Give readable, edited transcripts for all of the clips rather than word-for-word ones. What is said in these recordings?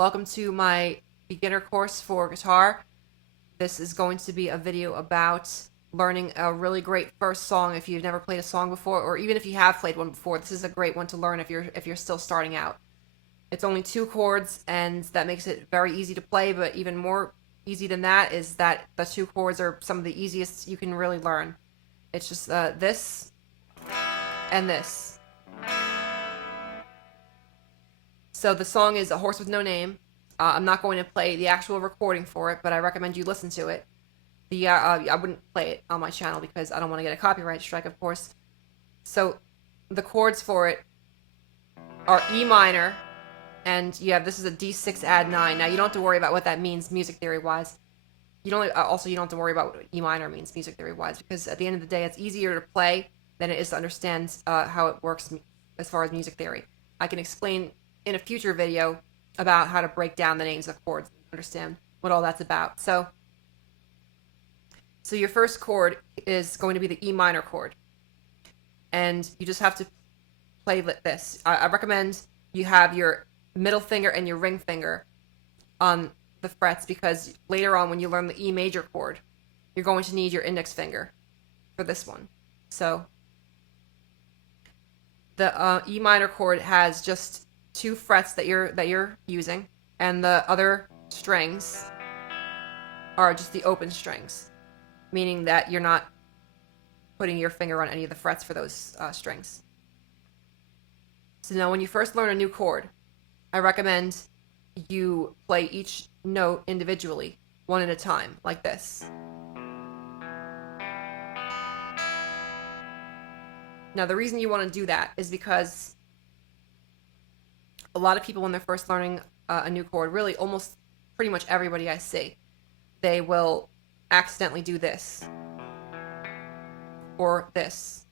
Welcome to my beginner course for guitar. This is going to be a video about learning a really great first song if you've never played a song before, or even if you have played one before. This is a great one to learn if you're still starting out. It's only 2 chords, and that makes it very easy to play, but even more easy than that is that the 2 chords are some of the easiest you can really learn. It's just this and this. So the song is A Horse with No Name. I'm not going to play the actual recording for it, but I recommend you listen to it. I wouldn't play it on my channel because I don't want to get a copyright strike, of course. So the chords for it are E minor, and this is a D6 add 9. Now you don't have to worry about what that means music theory wise. You don't have to worry about what E minor means music theory wise, because at the end of the day, it's easier to play than it is to understand how it works as far as music theory. I can explain in a future video about how to break down the names of chords and understand what all that's about. So your first chord is going to be the E minor chord, and you just have to play this. I recommend you have your middle finger and your ring finger on the frets, because later on when you learn the E major chord, you're going to need your index finger for this one. So the E minor chord has just 2 frets that you're using, and the other strings are just the open strings, meaning that you're not putting your finger on any of the frets for those strings. So now when you first learn a new chord, I recommend you play each note individually, one at a time, like this. Now the reason you want to do that is because a lot of people when they're first learning a new chord, really almost pretty much everybody I see, they will accidentally do this or this.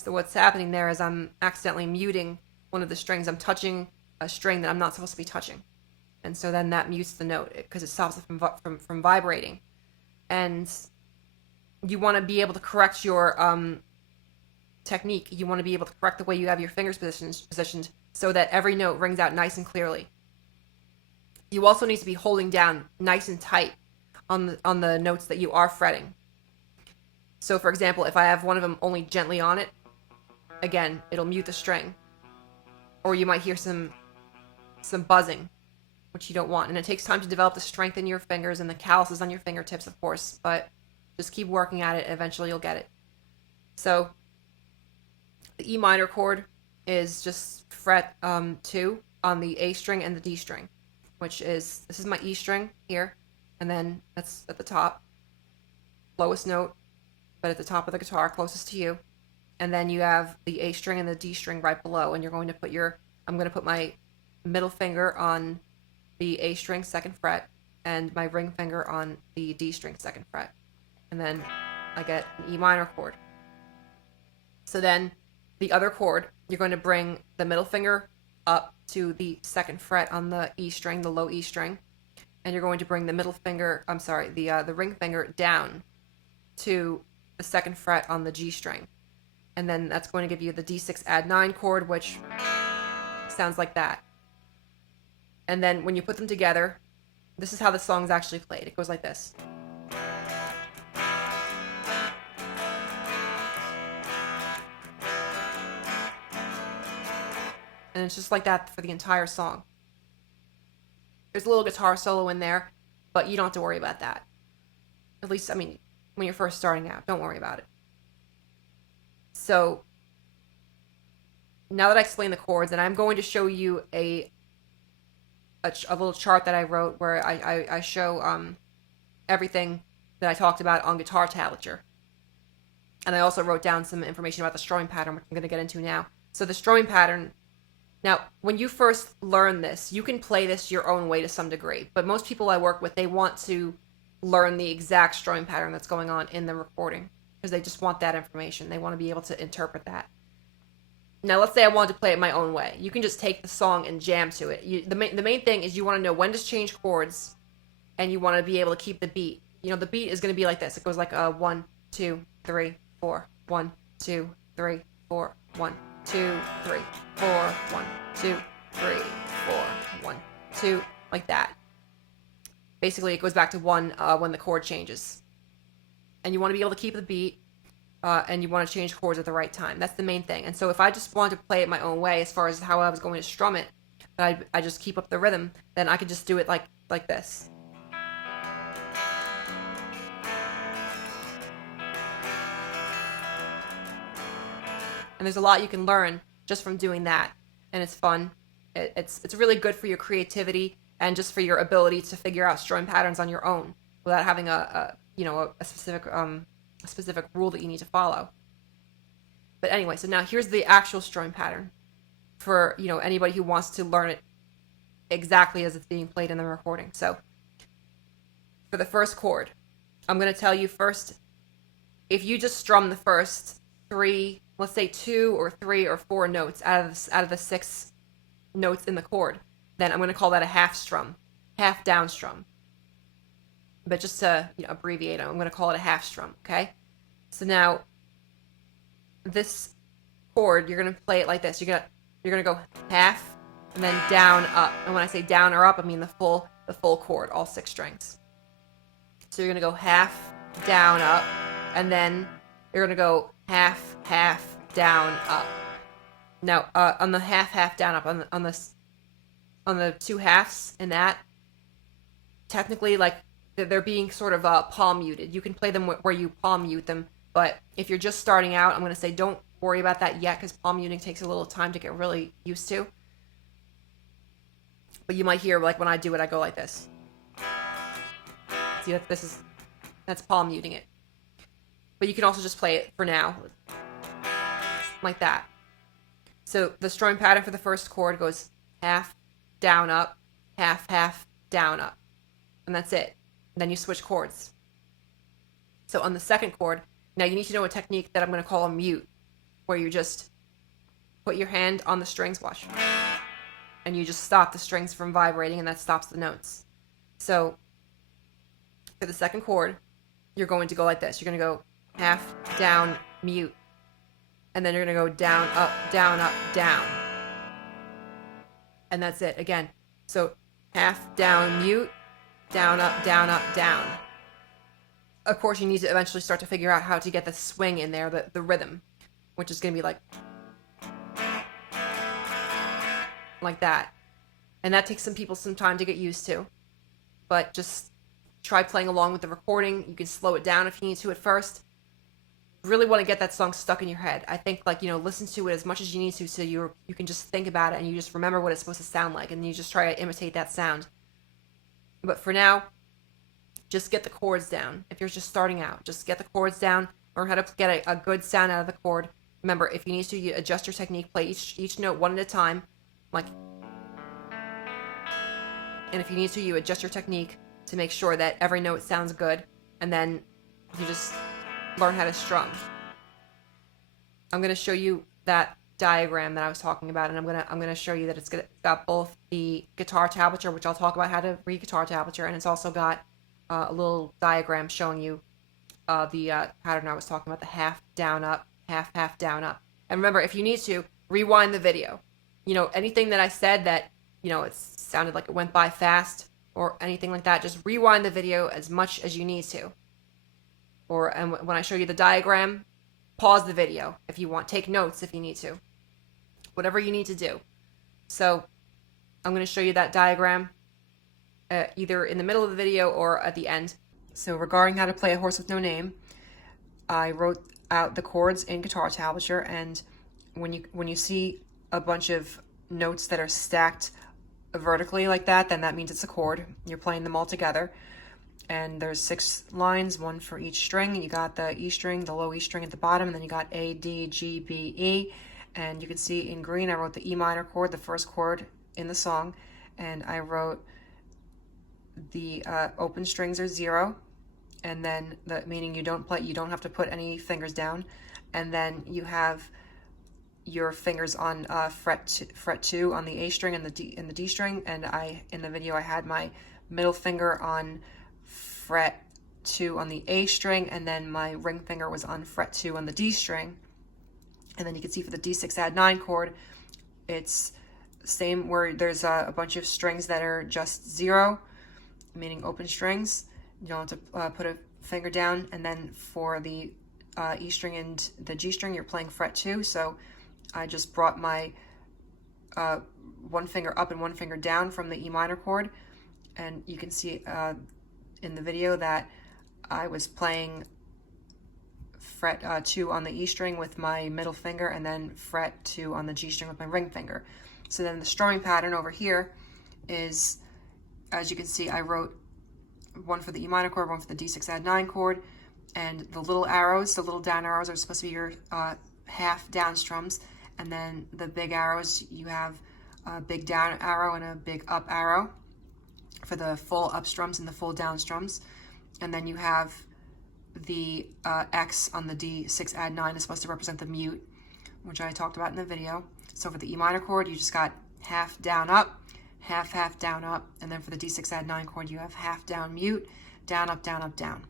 So what's happening there is I'm accidentally muting one of the strings. I'm touching a string that I'm not supposed to be touching, and so then that mutes the note because it stops it from vibrating. And you want to be able to correct your technique. You want to be able to correct the way you have your fingers positioned so that every note rings out nice and clearly. You also need to be holding down nice and tight on the notes that you are fretting. So for example, if I have one of them only gently on it, again, it'll mute the string. Or you might hear some buzzing, which you don't want. And it takes time to develop the strength in your fingers and the calluses on your fingertips, of course, but just keep working at it and eventually you'll get it. So the E minor chord is just fret 2 on the A string and the D string, this is my E string here, and then that's at the top, lowest note, but at the top of the guitar, closest to you. And then you have the A string and the D string right below, and you're going to put I'm going to put my middle finger on the A string 2nd fret and my ring finger on the D string 2nd fret. And then I get an E minor chord. So then the other chord, you're going to bring the middle finger up to the 2nd fret on the E string, the low E string, and you're going to bring the the ring finger down to the 2nd fret on the G string. And then that's going to give you the D6 add 9 chord, which sounds like that. And then when you put them together, this is how the song's actually played. It goes like this. And it's just like that for the entire song. There's a little guitar solo in there, but you don't have to worry about that. At least, when you're first starting out, don't worry about it. So now that I explained the chords, and I'm going to show you a little chart that I wrote where I show everything that I talked about on guitar tablature. And I also wrote down some information about the strumming pattern, which I'm going to get into now. So the strumming pattern, now when you first learn this, you can play this your own way to some degree, but most people I work with, they want to learn the exact strumming pattern that's going on in the recording, because they just want that information. They want to be able to interpret that. Now, let's say I wanted to play it my own way. You can just take the song and jam to it. The main thing is you want to know when to change chords, and you want to be able to keep the beat. The beat is going to be like this. It goes like 1, 2, 3, 4, 1, 2, 3, 4, 1, 2, 3, 4, 1, 2. 3, 4, 1, 2, like that. Basically, it goes back to 1 when the chord changes. And you want to be able to keep the beat, and you want to change chords at the right time. That's the main thing. And so if I just wanted to play it my own way as far as how I was going to strum it, but I just keep up the rhythm, then I could just do it like this. And there's a lot you can learn just from doing that, and it's fun. It's really good for your creativity and just for your ability to figure out strum patterns on your own without having a specific rule that you need to follow. But anyway, so now here's the actual strum pattern for anybody who wants to learn it exactly as it's being played in the recording. So for the first chord, I'm going to tell you first, if you just strum the first 3, let's say 2 or 3 or 4 notes out of the 6 notes in the chord, then I'm going to call that a half strum, half down strum. But just to abbreviate it, I'm going to call it a half strum, okay? So now this chord, you're going to play it like this. You're going to go half and then down, up. And when I say down or up, I mean the full chord, all 6 strings. So you're going to go half, down, up, and then you're going to go half, half, down, up. Now, on the half, down, up, on the 2 halves in that, technically, like, they're being sort of palm muted. You can play them where you palm mute them, but if you're just starting out, I'm going to say don't worry about that yet, because palm muting takes a little time to get really used to. But you might hear, like, when I do it, I go like this. See, that's palm muting it. But you can also just play it for now, like that. So the strumming pattern for the first chord goes half, down, up, half, half, down, up. And that's it. And then you switch chords. So on the second chord, now you need to know a technique that I'm going to call a mute, where you just put your hand on the strings, watch, and you just stop the strings from vibrating, and that stops the notes. So for the second chord, you're going to go like this. You're going to go half, down, mute. And then you're going to go down, up, down. And that's it. Again, so half, down, mute, down, up, down. Of course, you need to eventually start to figure out how to get the swing in there, the rhythm, which is going to be like that. And that takes some people some time to get used to. But just try playing along with the recording. You can slow it down if you need to at first. Really want to get that song stuck in your head. I think, listen to it as much as you need to, so you can just think about it and you just remember what it's supposed to sound like, and you just try to imitate that sound. But for now, just get the chords down. If you're just starting out, just get the chords down. Learn how to get a good sound out of the chord. Remember, if you need to, you adjust your technique. Play each note one at a time. And if you need to, you adjust your technique to make sure that every note sounds good. And then you just learn how to strum. I'm going to show you that diagram that I was talking about, and I'm going to show you that it's got both the guitar tablature, which I'll talk about how to read guitar tablature, and it's also got a little diagram showing you the pattern I was talking about, the half, down, up, half, down, up. And remember, if you need to, rewind the video. Anything that I said that, it sounded like it went by fast or anything like that, just rewind the video as much as you need to. And when I show you the diagram, pause the video if you want. Take notes if you need to. Whatever you need to do. So I'm going to show you that diagram either in the middle of the video or at the end. So regarding how to play A Horse with No Name, I wrote out the chords in guitar tablature, and when you see a bunch of notes that are stacked vertically like that, then that means it's a chord. You're playing them all together. And there's 6 lines, 1 for each string. You got the E string, the low E string at the bottom, and then you got A, D, G, B, E. And you can see in green, I wrote the E minor chord, the first chord in the song, and I wrote the open strings are 0, and then meaning you don't have to put any fingers down, and then you have your fingers on fret 2 on the A string and the D string, and in the video I had my middle finger on fret 2 on the A string, and then my ring finger was on fret 2 on the D string. And then you can see for the D6 add 9 chord, it's same where there's a bunch of strings that are just 0, meaning open strings. You don't have to put a finger down. And then for the E string and the G string, you're playing fret 2. So I just brought my one finger up and one finger down from the E minor chord. And you can see in the video that I was playing fret 2 on the E string with my middle finger, and then fret 2 on the G string with my ring finger. So then the strumming pattern over here is, as you can see, I wrote one for the E minor chord, one for the D6 add 9 chord, and the little arrows, the little down arrows, are supposed to be your half down strums, and then the big arrows, you have a big down arrow and a big up arrow for the full up strums and the full down strums. And then you have the X on the D6 add 9 is supposed to represent the mute, which I talked about in the video. So for the E minor chord, you just got half down up, half down up, and then for the D6 add 9 chord, you have half down mute, down up, down up, down.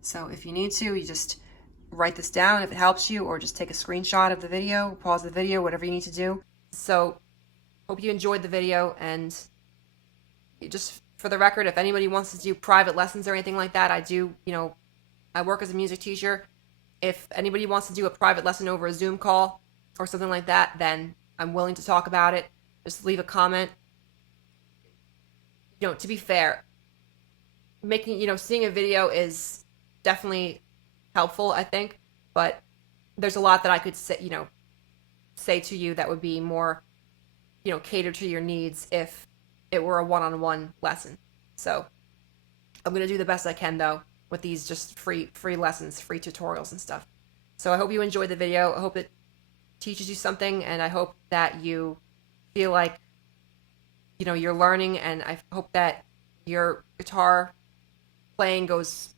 So if you need to, you just write this down if it helps you, or just take a screenshot of the video, pause the video, whatever you need to do. So hope you enjoyed the video, and just for the record, if anybody wants to do private lessons or anything like that, I do, I work as a music teacher. If anybody wants to do a private lesson over a Zoom call or something like that, then I'm willing to talk about it. Just leave a comment. To be fair, seeing a video is definitely helpful, I think, but there's a lot that I could say to you that would be more, catered to your needs if it were a one-on-one lesson. So I'm going to do the best I can, though, with these just free lessons, free tutorials and stuff. So I hope you enjoyed the video. I hope it teaches you something, and I hope that you feel like, you're learning, and I hope that your guitar playing goes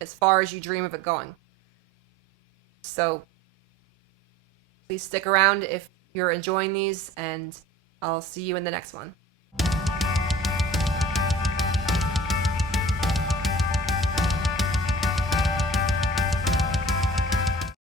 as far as you dream of it going. So please stick around if you're enjoying these, and I'll see you in the next one.